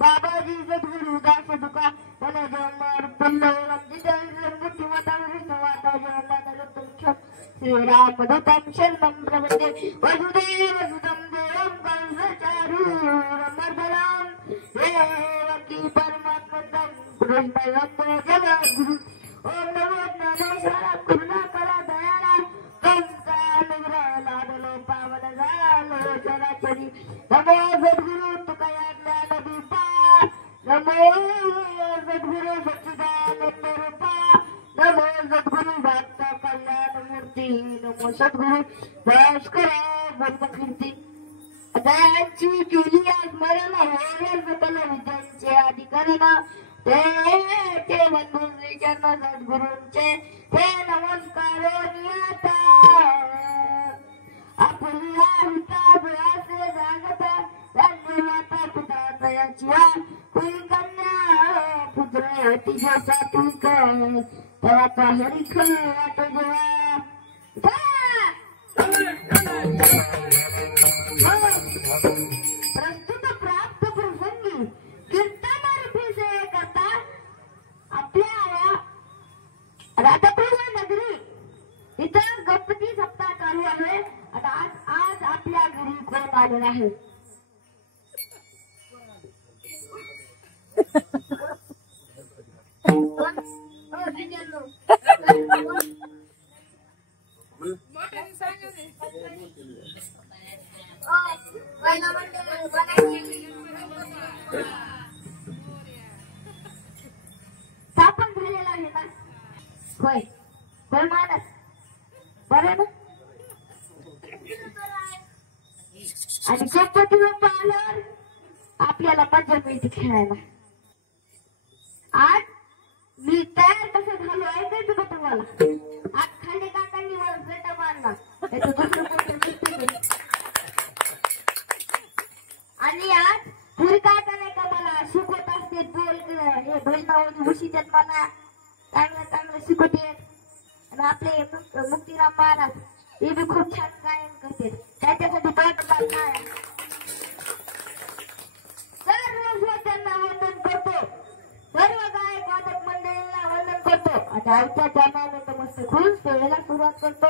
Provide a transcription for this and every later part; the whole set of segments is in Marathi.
बाबाजी सद्गुरु दास दुका वन जमर पल्लवम दिदल श्रीरामदूतं शरणं प्रपद्ये वसुदेव सुतं देवं कंसचारूरमर्दनं देवकी परमात्मनं कृष्णं जगद्गुरु ओम नमो ज्ञानेश्वरा करुणाकरा दयाळा कंसा निग्रह लाडलो पावन झालो परी नमो सद्गुरु तुकाराम ज्ञानदीपा नमो सद्गुरु सच्चिदानंद रूपा नमो सद्गुरु भक्त कल्याण मूर्ती नमो सद्गुरु भास्करा ब्रह्मकीर्ती दयाची केली आज मरण होईल सकल विद्यांचे अधिकरण ते बंधूंचे चरण सद्गुरूंचे ते नमस्कार नियता आपल्या विचाराचे जागत त्यांनी माता पिता दयाची कुणी कन्या पुत्र तिच्या सात्विक तेव्हा हरिख वाट जेव्हा प्रस्तुत प्राप्त प्रसंगी कीर्तन रूपी सेवे करता आपल्या राधाकृष्ण नगरी इथं गणपती सप्ताह चालू आहे. आता आज आपल्या घरी कोण आलेला आहे? स्थापन झालेला आहे ना? होय होय मानस बरं ना. आणि गणपती बाप्पा आल्यावर आपल्याला मजा मिळते खेळायला. आज मी तयार कसं झालो ऐकायचं का तुम्हाला? आज खाली काकांनी मला गटा मारला त्याचं दुसरं कोणतं. आणि आज पुरी काका नाही का मला शिकवत असते बोल हे बहिणावरून उशीच्यात मला चांगलं चांगलं शिकवते. आणि आपले मुक्तीराम महाराज हे बी खूप छान गायन करते. त्याच्यासाठी सर्व त्यांना वंदन करतो. सर्व गायक वादक मंडळींना वंदन करतो. आता आमच्या चरणाने मस्त खुश सेवेला सुरुवात करतो.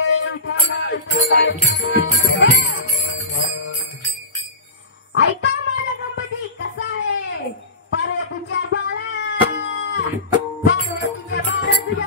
ऐका माझा गणपती कसा आहे? पार्वतीच्या बाळा पार्वतीच्या बाळा तुझ्या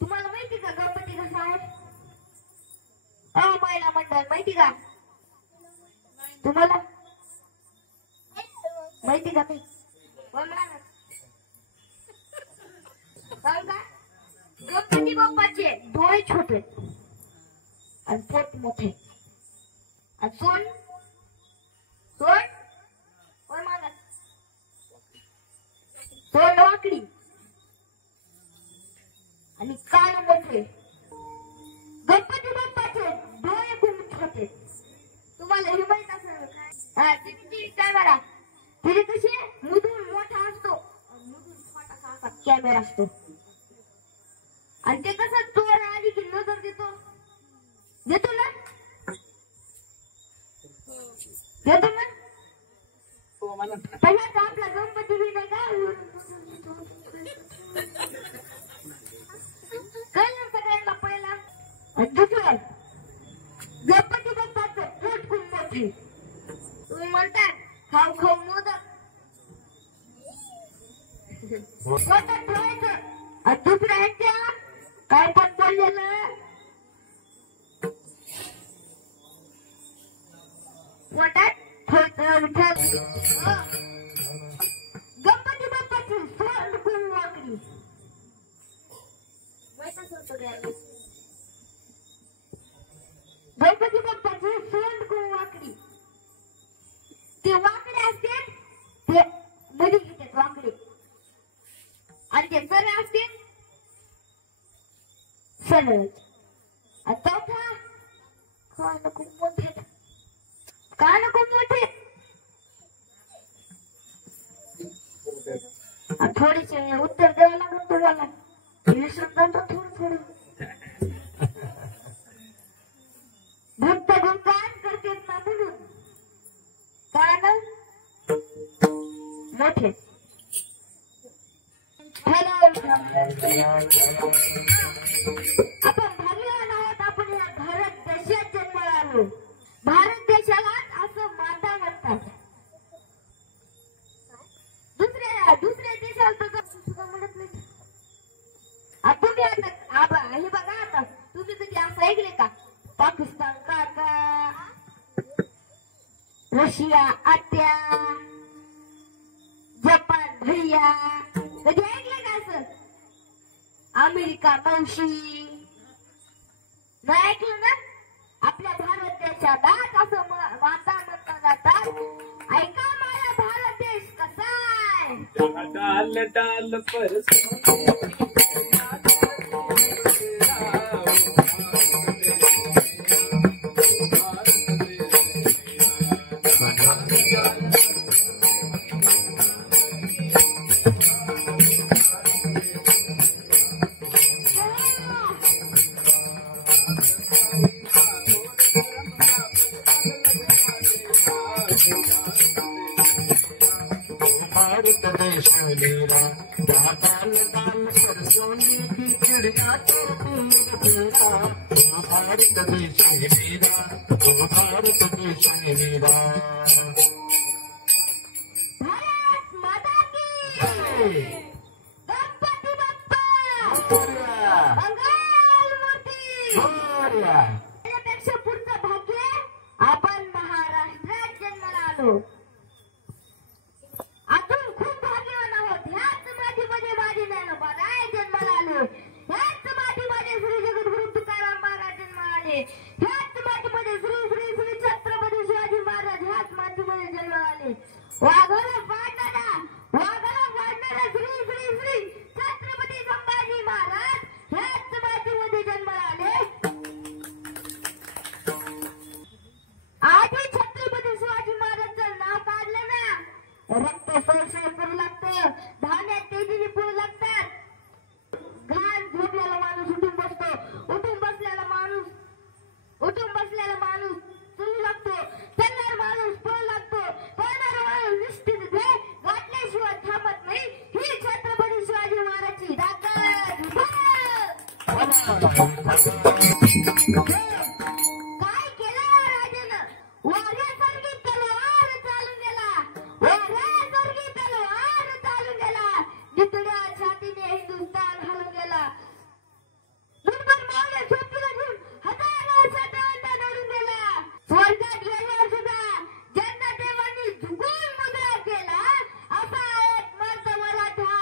तुम्हाला माहिती का गणपती कसा आहे? महिला मंडळ माहिती का तुम्हाला? माहिती का मी गणपती बाप्पाचे डोळे छोटे आणि पोट मोठे आणि सोन सोन सोन वाकडी आणि कान मोठे. गणपती बाप्पाचे डोळे खूप छोटे. तुम्हाला हे माहित असेल काय बघा तिथे कशी मुदून मोठा असतो मुदून छोटासा असा कॅमेरा असतो. आणि ते कसं चोर आली की नजर देतो देतो ना पहिल्याच आपला गणपती बी नाही का सगळ्यांना पहिला. दुसरं गणपती बाप्पाचं पोट खूप मोठे. तुम्ही म्हणतात खाऊ खाऊ मोदक पोटात ठेवायचं. आणि दुसऱ्या ह्याच्या काय पण बोललेलं पोटात गणपती बाप्पाची सोंड खूप वाकडी. गणपती बाप्पाची सोंड खूप वाकडी. ते वाकडे असते ते मध्ये घेतात वाकडे आणि ते सरळ असते सरळ. आणि चौथा कान खूप मोठे कान खूप मोठे. थोडेसे उत्तर द्यावं लागत तुम्हाला. विसरून जातो थोडं थोडं. भक्त गुणगान करते ना म्हणून कान मोठे आपण भाग्यवान आहोत. आपण या भारत देशात जन्माला आलो. भारत देशालाच असं माता म्हणतात. दुसऱ्या देशाला तर सुद्धा म्हणत नाही. तुम्ही आता हे बघा, आता तुम्ही कधी असं ऐकले का पाकिस्तान काका, रशिया आत्या, जपान भैया, कधी ऐकलं का असं? अमेरिका मावशी नाही ऐकलं ना? आपल्या भारत देशालाच असं माता म्हणतात जातात. ऐका माझा भारत देश कसा आहे. डाल डाल पर भारत देश मेरा जहाँ डाल डाल पर सोने की चिड़िया तेरा भारत देश मेरा, भारत देश मेरा. भारत माता की गणपती बाप्पा मंगल मूर्ती. त्यापेक्षा पुढचं भाग्य आपण महाराष्ट्रात जन्माला आलो. अजून खूप भाग्यवान आहोत. ह्याच मातीमध्ये माझे ज्ञानोबा राय जन्माला आले. ह्याच मातीमध्ये श्री जगद्गुरु तुकाराम महाराज जन्माला आले. ह्याच मातीमध्ये श्री श्री श्री छत्रपती शिवाजी महाराज ह्याच मातीमध्ये जन्माला आले. वाघाला पाडणारा श्री श्री श्री छत्रपती संभाजी महाराज ह्याच मातीमध्ये जन्माला आले. आधी छत्रपती शिवाजी महाराजांचं नाव काढलं ना, रक्त सळसळ करू लागतं, धावण्यात तेजीने पळू लागतात. घाण झोपलेला माणूस उठून बसतो, उठून बसलेला माणूस चलू लागतो, चालणार माणूस पळू लागतो, पळणारा माणूस निश्चित गाठल्याशिवाय थांबत नाही. ही छत्रपती शिवाजी महाराजची ताकद. काय केलं राजानं? वाऱ्यासारखी तलवार चालून गेला, वाऱ्यासारखी तलवार चालून गेला. नितड्या छातीने हिंदुस्थान हलून गेला. मुठभर मावळे झोपीला घेऊन हजारो शतवंता दडून गेला. स्वर्गात गेल्यावर सुद्धा ज्यांना देवांनी झुकून मुद्रा केला, असा एक मर्द मराठा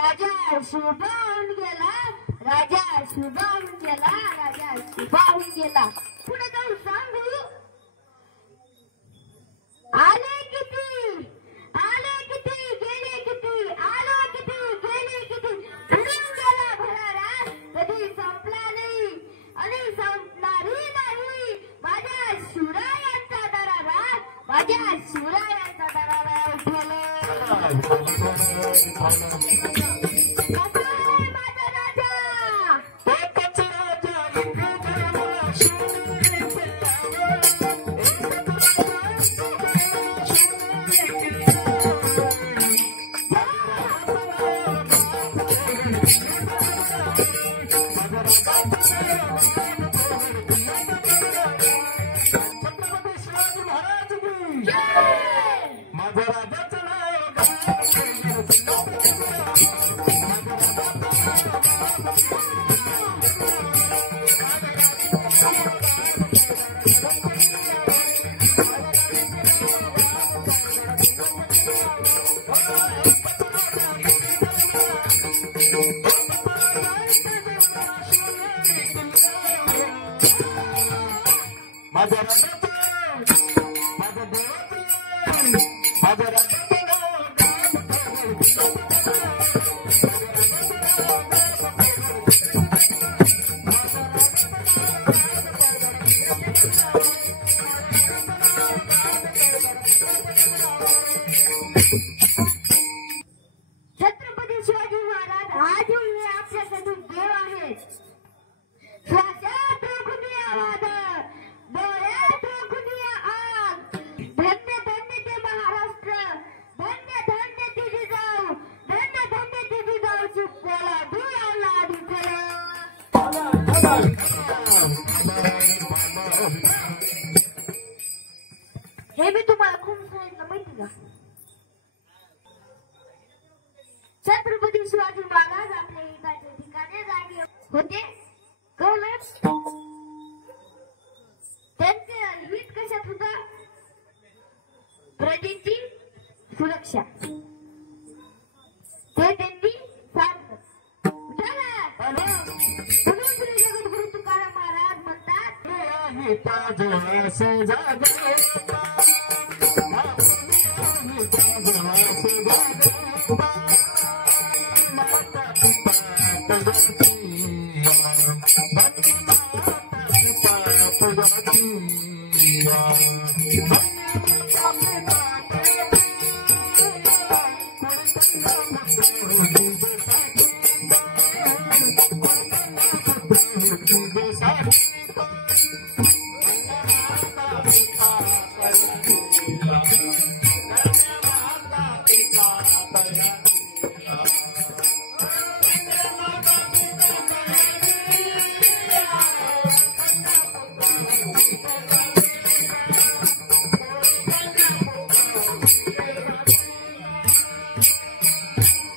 राजा शुभावून गेला, राजा शुभावून गेला, राजा शुभावून गेला. पुढे जाऊन सांगू आले किती, गेले किती, आलो किती, गेले किती, उडून गेला भरारा, कधी संपला नाही आणि संपणारही नाही. माझ्या शिवरायांचा दरारा, माझ्या शिवरायांचा दरारा उठवला. कसा आहे माझा राजा? एकच राजा, एक धर्म, माझ्या राजाचं नाव माझ्या राजाचं, माझ्या देवाचं, माझ्या राजाचं नाव. छत्रपती शिवाजी महाराज आजही आपल्यासाठी देव आहेत. श्वासात रोखून आवाज, डोळ्यात रोखून आग. धन्य धन्य ते महाराष्ट्र, धन्य धन्य ते जिजाऊ, होते कळलं त्यांचं हित कशात होतं प्रजेची सुरक्षा ते त्यांनी साधलं जगद्गुरु तुकाराम महाराज म्हणतात Thank you.